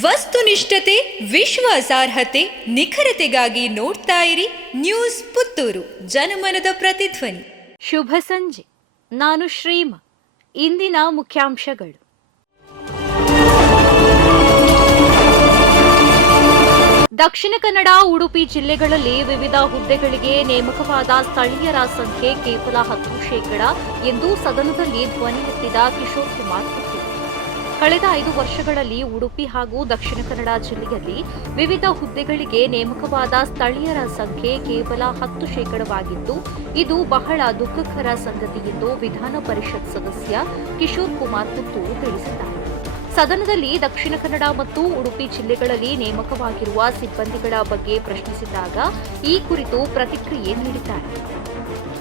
ವಸ್ತುನಿಷ್ಠತೆ, ವಿಶ್ವಾಸಾರ್ಹತೆ, ನಿಖರತೆಗಾಗಿ ನೋಡ್ತಾ ಇರಿ ನ್ಯೂಸ್ ಪುತ್ತೂರು, ಜನಮನದ ಪ್ರತಿಧ್ವನಿ. ಶುಭ ಸಂಜೆ. ನಾನು ಶ್ರೀಮ. ಇಂದಿನ ಮುಖ್ಯಾಂಶಗಳು. ದಕ್ಷಿಣ ಕನ್ನಡ, ಉಡುಪಿ ಜಿಲ್ಲೆಗಳಲ್ಲಿ ವಿವಿಧ ಹುದ್ದೆಗಳಿಗೆ ನೇಮಕವಾದ ಸ್ಥಳೀಯರ ಸಂಖ್ಯೆ ಕೇವಲ ಹತ್ತು ಶೇಕಡ ಎಂದು ಸದನದಲ್ಲಿ ಧ್ವನಿ ಎತ್ತಿದ ಕಿಶೋರ್ ಕುಮಾರ್ ಕಳೆದ ಐದು ವರ್ಷಗಳಲ್ಲಿ ಉಡುಪಿ ಹಾಗೂ ದಕ್ಷಿಣ ಕನ್ನಡ ಜಿಲ್ಲೆಯಲ್ಲಿ ವಿವಿಧ ಹುದ್ದೆಗಳಿಗೆ ನೇಮಕವಾದ ಸ್ಥಳೀಯರ ಸಂಖ್ಯೆ ಕೇವಲ ಹತ್ತು ಶೇಕಡವಾಗಿದ್ದು, ಇದು ಬಹಳ ದುಃಖಕರ ಸಂಗತಿ ಎಂದು ವಿಧಾನ ಪರಿಷತ್ ಸದಸ್ಯ ಕಿಶೋರ್ ಕುಮಾರ್ ಪುತ್ತೂರು ತಿಳಿಸಿದ್ದಾರೆ. ಸದನದಲ್ಲಿ ದಕ್ಷಿಣ ಕನ್ನಡ ಮತ್ತು ಉಡುಪಿ ಜಿಲ್ಲೆಗಳಲ್ಲಿ ನೇಮಕವಾಗಿರುವ ಸಿಬ್ಬಂದಿಗಳ ಬಗ್ಗೆ ಪ್ರಶ್ನಿಸಿದಾಗ ಈ ಕುರಿತು ಪ್ರತಿಕ್ರಿಯೆ ನೀಡಿದ್ದಾರೆ.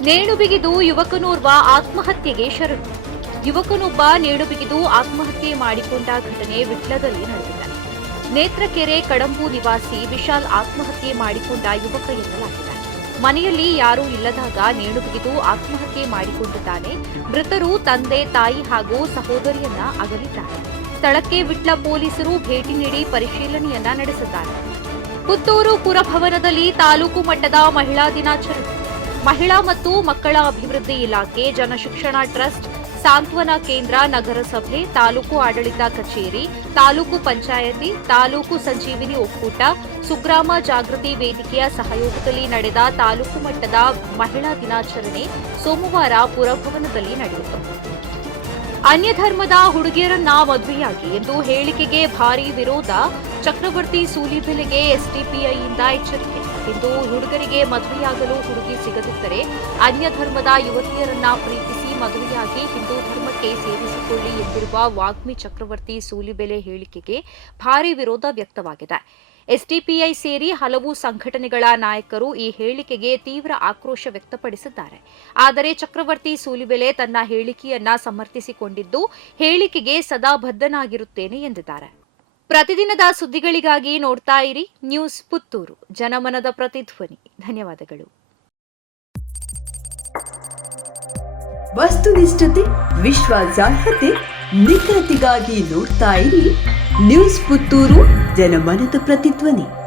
ನೇಣು ಬಿಗಿದು ಯುವಕನೋರ್ವ ಆತ್ಮಹತ್ಯೆಗೆ ಶರಣು ಯುವಕನೊಬ್ಬ ನೇಣು ಬಿಗಿದು ಆತ್ಮಹತ್ಯೆ ಮಾಡಿಕೊಂಡ ಘಟನೆ ವಿಟ್ಲದಲ್ಲಿ ನಡೆದಿದೆ. ನೇತ್ರಕೆರೆ ಕಡಂಬು ನಿವಾಸಿ ವಿಶಾಲ್ ಆತ್ಮಹತ್ಯೆ ಮಾಡಿಕೊಂಡ ಯುವಕ ಎನ್ನಲಾಗಿದೆ. ಮನೆಯಲ್ಲಿ ಯಾರೂ ಇಲ್ಲದಾಗ ನೇಣು ಬಿಗಿದು ಆತ್ಮಹತ್ಯೆ ಮಾಡಿಕೊಂಡಿದ್ದಾನೆ. ಮೃತರು ತಂದೆ, ತಾಯಿ ಹಾಗೂ ಸಹೋದರಿಯನ್ನ ಅಗಲಿದ್ದಾರೆ. ಸ್ಥಳಕ್ಕೆ ವಿಟ್ಲ ಪೊಲೀಸರು ಭೇಟಿ ನೀಡಿ ಪರಿಶೀಲನೆಯನ್ನ ನಡೆಸಿದ್ದಾರೆ. ಪುತ್ತೂರು ಪುರಭವನದಲ್ಲಿ ತಾಲೂಕು ಮಟ್ಟದ ಮಹಿಳಾ ದಿನಾಚರಣೆ. ಮಹಿಳಾ ಮತ್ತು ಮಕ್ಕಳ ಅಭಿವೃದ್ಧಿ ಇಲಾಖೆ, ಜನಶಿಕ್ಷಣ ಟ್ರಸ್ಟ್ ಸಾಂತ್ವನ ಕೇಂದ್ರ ನಗರಸಭೆ, ತಾಲೂಕು ಆಡಳಿತ ಕಚೇರಿ, ತಾಲೂಕು ಪಂಚಾಯತಿ, ತಾಲೂಕು ಸಂಜೀವಿನಿ ಒಕ್ಕೂಟ, ಸುಗ್ರಾಮ ಜಾಗೃತಿ ವೇದಿಕೆಯ ಸಹಯೋಗದಲ್ಲಿ ನಡೆದ ತಾಲೂಕು ಮಟ್ಟದ ಮಹಿಳಾ ದಿನಾಚರಣೆ ಸೋಮವಾರ ಪುರಭವನದಲ್ಲಿ ನಡೆಯಿತು. ಅನ್ಯ ಧರ್ಮದ ಹುಡುಗಿಯರನ್ನ ಮದುವೆಯಾಗಿ ಎಂದು ಹೇಳಿಕೆಗೆ ಭಾರಿ ವಿರೋಧ. ಚಕ್ರವರ್ತಿ ಸೂಲಿಬೆಲೆಗೆ ಎಸ್ಡಿಪಿಐಯಿಂದ ಎಚ್ಚರಿಕೆ. ಇಂದು ಹುಡುಗರಿಗೆ ಮದುವೆಯಾಗಲು ಹುಡುಗಿ ಸಿಗದಿದ್ದರೆ ಅನ್ಯ ಧರ್ಮದ ಯುವತಿಯರನ್ನ ಪ್ರೀತಿಸಿ ಮದುವೆಯಾಗಿ ಹಿಂದೂ ಧರ್ಮಕ್ಕೆ ಸೇರಿಸಿಕೊಳ್ಳಿ ಎಂದಿರುವ ವಾಗ್ಮಿ ಚಕ್ರವರ್ತಿ ಸೂಲಿಬೆಲೆ ಹೇಳಿಕೆಗೆ ಭಾರಿ ವಿರೋಧ ವ್ಯಕ್ತವಾಗಿದೆ. ಎಸ್ಡಿಪಿಐ ಸೇರಿ ಹಲವು ಸಂಘಟನೆಗಳ ನಾಯಕರು ಈ ಹೇಳಿಕೆಗೆ ತೀವ್ರ ಆಕ್ರೋಶ ವ್ಯಕ್ತಪಡಿಸಿದ್ದಾರೆ. ಆದರೆ ಚಕ್ರವರ್ತಿ ಸೂಲಿಬೆಲೆ ತನ್ನ ಹೇಳಿಕೆಯನ್ನ ಸಮರ್ಥಿಸಿಕೊಂಡಿದ್ದು, ಹೇಳಿಕೆಗೆ ಸದಾ ಬದ್ಧನಾಗಿರುತ್ತೇನೆ ಎಂದಿದ್ದಾರೆ. ಪ್ರತಿದಿನದ ಸುದ್ದಿಗಳಿಗಾಗಿ ನೋಡ್ತಾ ಇರಿ ನ್ಯೂಸ್ ಪುತ್ತೂರು. ಜನಮನದ ಪ್ರತಿಧ್ವನಿ. ಧನ್ಯವಾದಗಳು. ವಸ್ತುನಿಷ್ಠತೆ, ವಿಶ್ವಾಸಾರ್ಹತೆ ನಿಖರತೆಗಾಗಿ ನೋಡ್ತಾ ಇರಿ. ನ್ಯೂಸ್ ಪುತ್ತೂರು ಜನಮನದ ಪ್ರತಿಧ್ವನಿ.